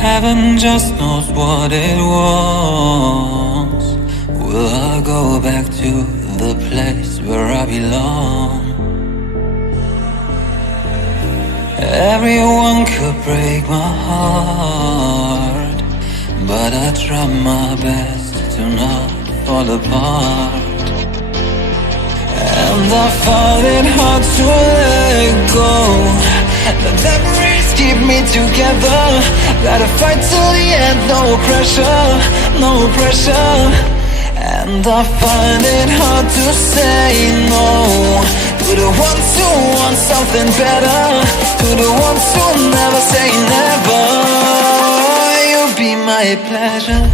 Heaven just knows what it wants. Will I go back to the place where I belong? Everyone could break my heart, but I try my best to not fall apart. And I find it hard to let go. The memories keep me together. Gotta fight till the end, no pressure, no pressure. And I find it hard to say no to the ones who want something better, to the ones who never say never. You'll be my pleasure.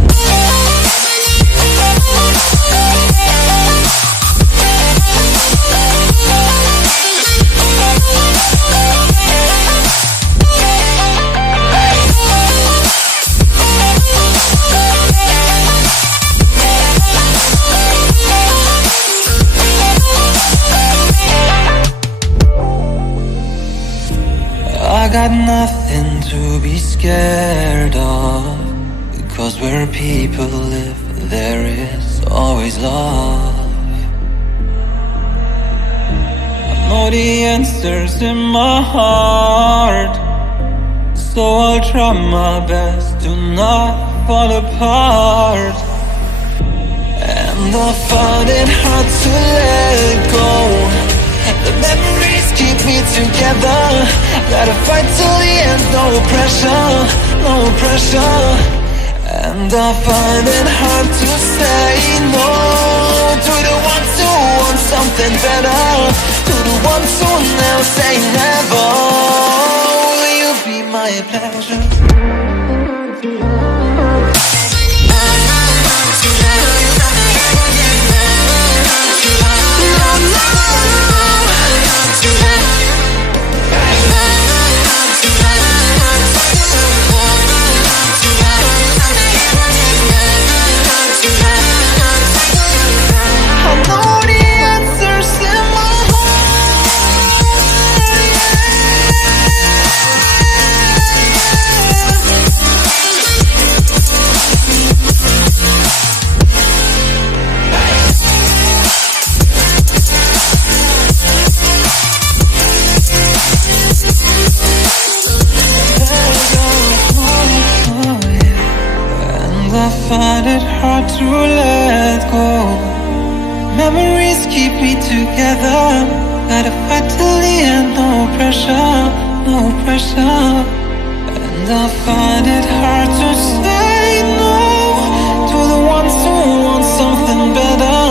I got nothing to be scared of, because where people live, there is always love. I know the answers in my heart, so I'll try my best to not fall apart. And I find it hard to let go. The memories keep me together. Gotta fight till the end, no pressure, no pressure. And I find it hard to say no to the ones who want something better, to the ones who never say never. Will you be my pleasure? I find it hard to let go. Memories keep me together. Gotta fight till the end, no pressure, no pressure. And I find it hard to say no to the ones who want something better,